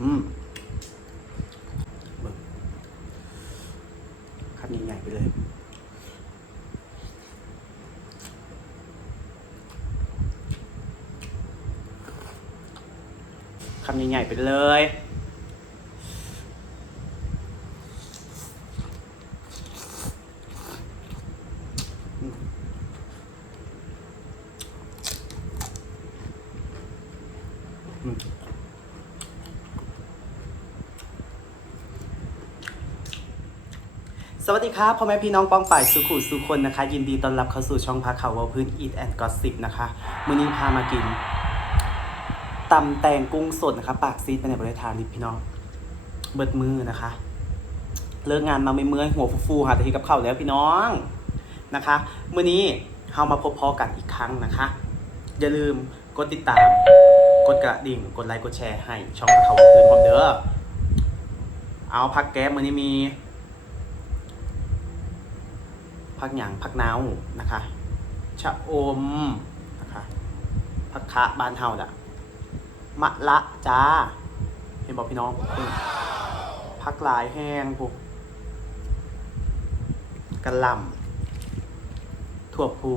อืมเบิ่งคัดใหญ่ๆไปเลยคำใหญ่ๆไปเลย อืมสวัสดี ครับพ่อแม่พี่น้องป้องป่ายสุขุสุคนนะคะ ยินดีต้อนรับเข้าสู่ช่องพาข่าวเวพื้น Eat and Gossip นะคะมื้อนี้พามากินตำแตงกุ้งสดนะคะ ปากซีดไปในบริทานลิปพี่น้องเบิดมือนะคะ เลิกงานมาไม่เมื่อยหัวฟูๆหาแต่ทีกับข้าวแล้วพี่น้องนะคะมื้อนี้เฮามาพบพอกันอีกครั้งนะคะ อย่าลืมกดติดตาม กดกระดิ่ง กดไลค์กดแชร์ให้ช่องพาข่าวเวพื้นพร้อมเด้อเอาพักแก้มมื้อนี้มี ผักหยางผักนาวนะคะชะอมนะคะผักคะบ้านเฮาด่ะมะละจ้าเห็นบอกพี่น้องอืมผักหลายแห้งพวกกระลำถั่วพู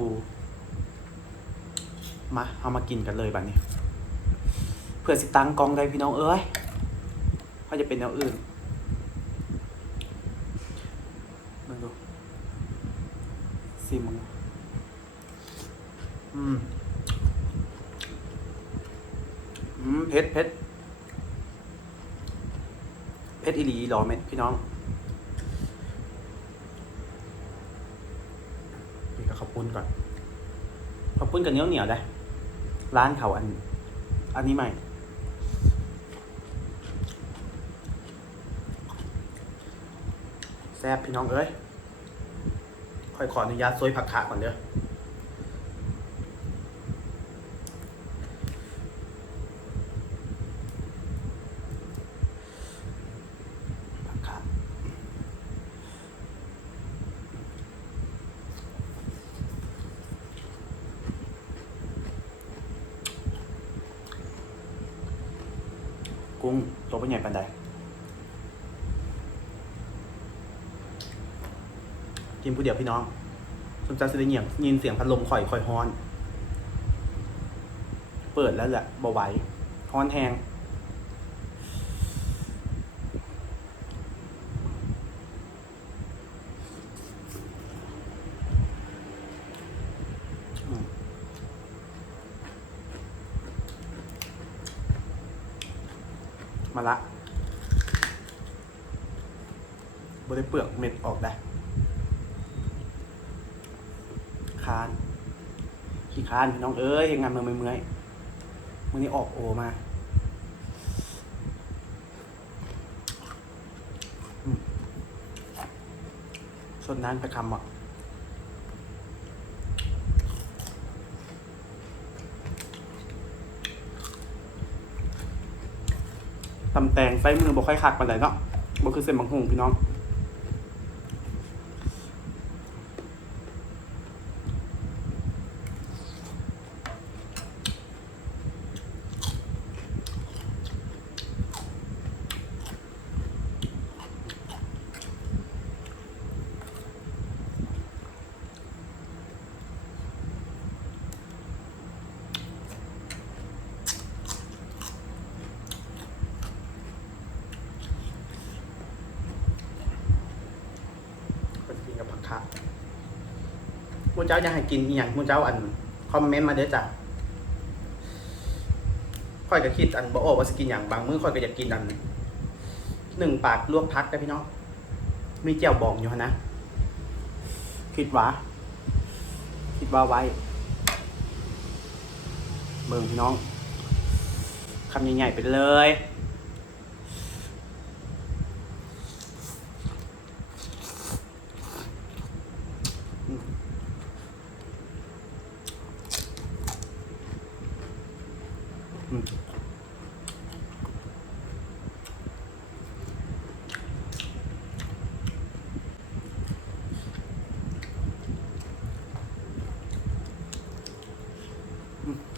มาเอามากินกันเลยบัดนี้ เพื่อสิตังกองได้พี่น้องเอ้ยเขาจะเป็นแนวอื่นมาดู ซีมึงอืมอืมเผ็ดเผ็ดเผ็ดอีหลีหรอเม็ดพี่น้องนี่ก็ข้าวปุ้นก่อนข้าวปุ้นกับเนียวเหนียวได้ ร้านเขาอัน อันนี้ใหม่แซ่บพี่น้องเอ้ย ค่อยขออนุญาตซวยผักคะก่อนเด้อผักคะกุ้งตัวเป็นใหญ่ปันใด กินผู้เดียวพี่น้องสนใจจะได้เงียบยินเสียงพัดลมข่อยข่อยฮอน เปิดแล้วแหละเบาไหวฮอนแหงมาละบได้เปลือกเม็ดออกได้ คาน ขี้คานพี่น้องเอ้ยเฮ็ดงานมาเมื่อยมื้อนี้ออกโอมาสดน้ำไปคำอะตำแตงไส้มือบ่ค่อยคักปานใดเนาะบ่คือเส้นบางหงพี่น้อง ก็ จะกินกับคะมูเจ้าอยากให้กินอีหยังมูเจ้าอันคอมเมนต์มาเด้อจ้ะค่อยก็คิดอันบ่โอว่าสกินอย่างบางมื้อค่อยก็อยากกินอันหนึ่งปากลวกพักได้พี่น้องมีเจียวบองอยู่นนะคิดว่าคิดว่าไว้เบิ่งพี่น้องคำใหญ่ๆไปเลย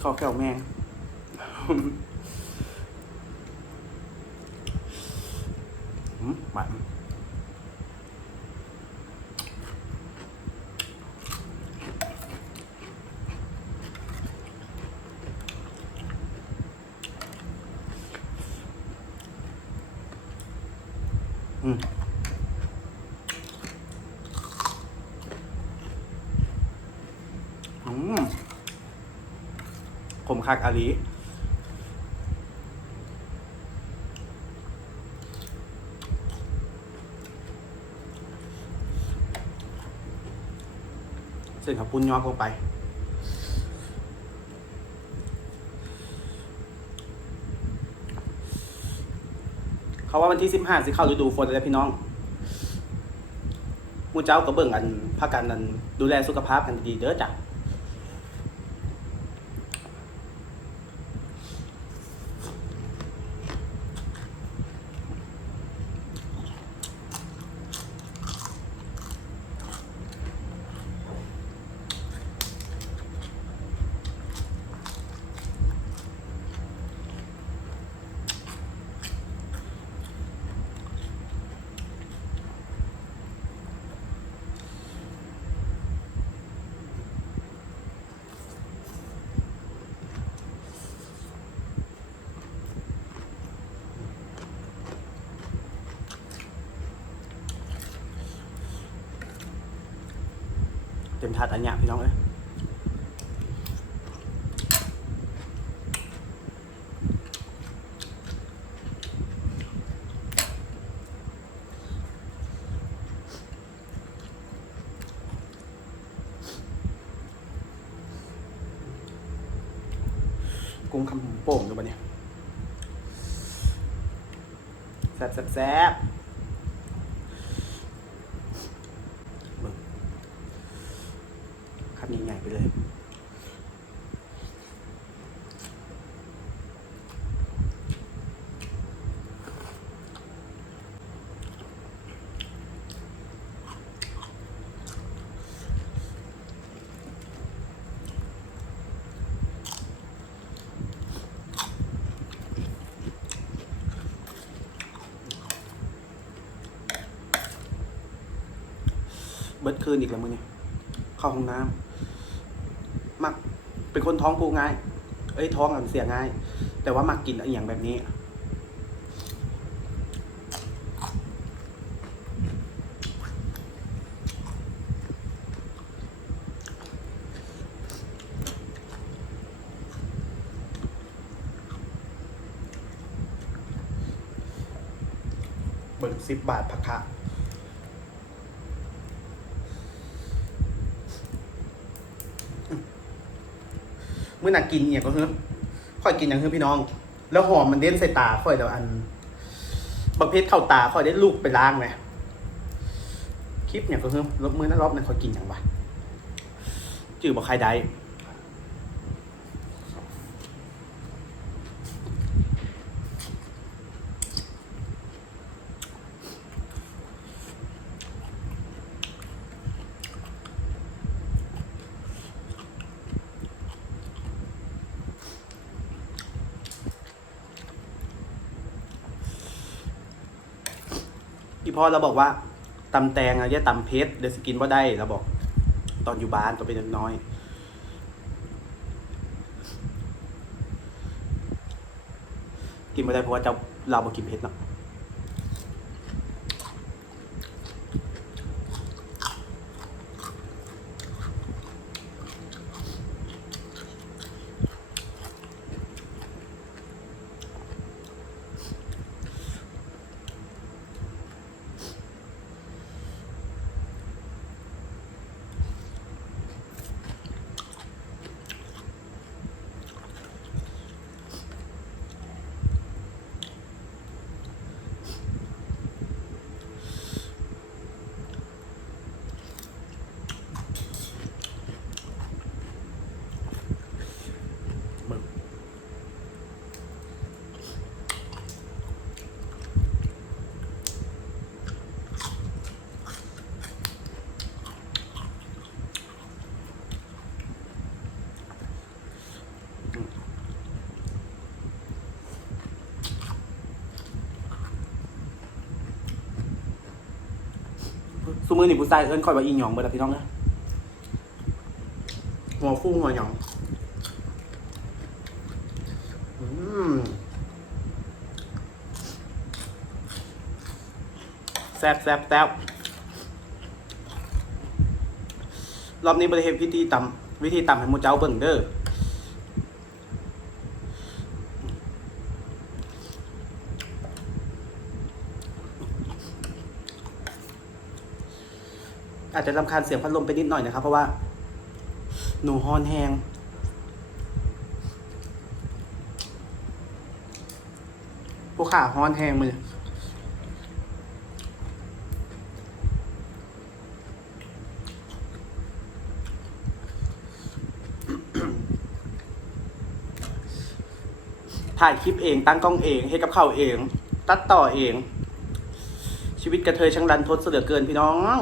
ข้าวแก้วแมงอืมหวานอืมอืม ขมคักอาลีเส้นขับปุ้นยอกลงไปเขาว่าวันที่สิบห้าสิเข้าฤดูฝนแล้วพี่น้องมูเจ้าก็เบิ่งอันพากันนันดูแลสุขภาพกันดีเด้อจ้ะ เต็มถาดอันเนี้ยพี่น้องเอ้ยกุ้งคำโป่งดูปะเนี่ยแซ่บแซ่บแซ่บเบิ่ง คำ ใหญ่ๆไปเลย เบิดคืนอีกแล้วมึงเนี่ยเข้าห้องน้ำ เป็นคนท้องผูกง่าย เอ้ยท้องอันเสียง่าย แต่ว่ามักกินอหย่างแบบนี้ เบิกสิบบาทผักคะ เมื่อนักกินเนี่ยก็คือค่อยกินอย่างคือพี่น้อง แล้วหอมมันเด่นใส่ตาค่อยเดี๋ยวอันบางเพชรเข้าตาค่อยได้ลูกไปล้างไหมคลิปเนี่ยก็คือลบมือนั้นรอบนั้นค่อยกินอย่างวะจื่อบอกใครได้ อีพ่อเราบอกว่าตำแตงอะแย่าตำเพชรเดี๋ยวสกินว่าได้เราบอก ตอนอยู่บ้านตอนเป็นน้อยกินไม่ได้เพราะว่าเจ้าเราบอกกินเพชรเนาะ สมือนี่ผู้ชายเอิ้นคอยว่าอีหยองเบิดละพี่น้องนะหัวฟูหัวหยองอืมแซ่บแซ่บแซ่บรอบนี้บริเฮ็ดวิธีตำวิธีตำให้มูเจ้าเบิ่งเด้อ อาจจะรำคาญเสียงพัดลมไปนิดหน่อยนะครับ เพราะว่า หนูฮอนแหงผู้ขาฮอนแหงมือถ่ายคลิปเอง ตั้งกล้องเองให้กับเขาเอง ตัดต่อเอง ชีวิตกระเทยช่างรันทดเสือเกินพี่น้อง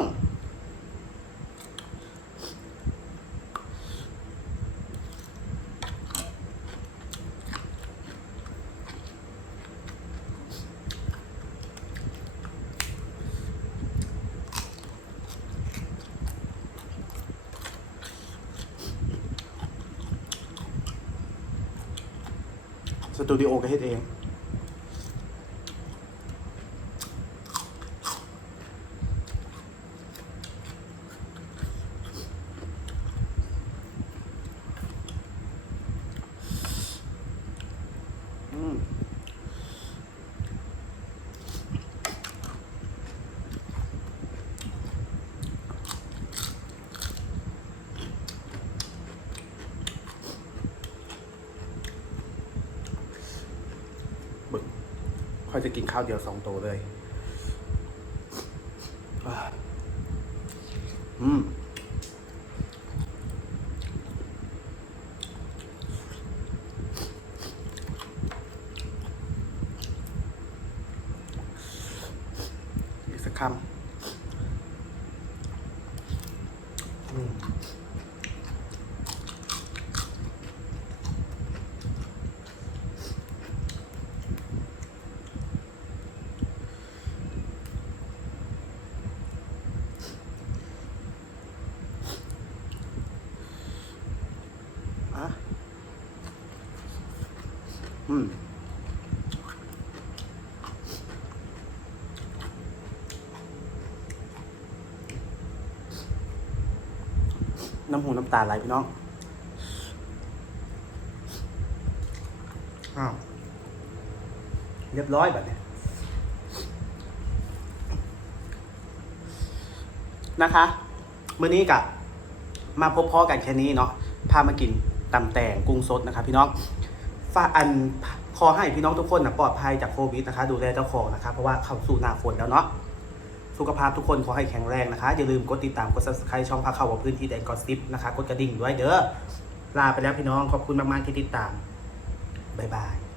สตูดิโอก็เฮ็ดเอง อืมบึกค่ อยจะกินข้าวเดียวสองโตเลย อืมอีกสักคำ อืมน้ำหูน้ำตาไหลพี่น้อง อ้าว เรียบร้อยแบบนี้นะคะมื้อนี้กับมาพบพ่อกันแค่นี้เนาะ พามากินตำแต่งกุ้งสดนะคะพี่น้อง ฝากอันขอให้พี่น้องทุกคนนะปลอดภัยจากโควิดนะคะ ดูแลเจ้าของนะคะ เพราะว่าเข้าสู่หน้าฝนแล้วเนาะสุขภาพทุกคนขอให้แข็งแรงนะคะ อย่าลืมกดติดตามกด subscribe ช่องพาเข้าว่าพื้นที่แดนกอซิปนะคะ กดกระดิ่งด้วยเด้อลาไปแล้วพี่น้องขอบคุณมากๆที่ติดตามบ๊ายบาย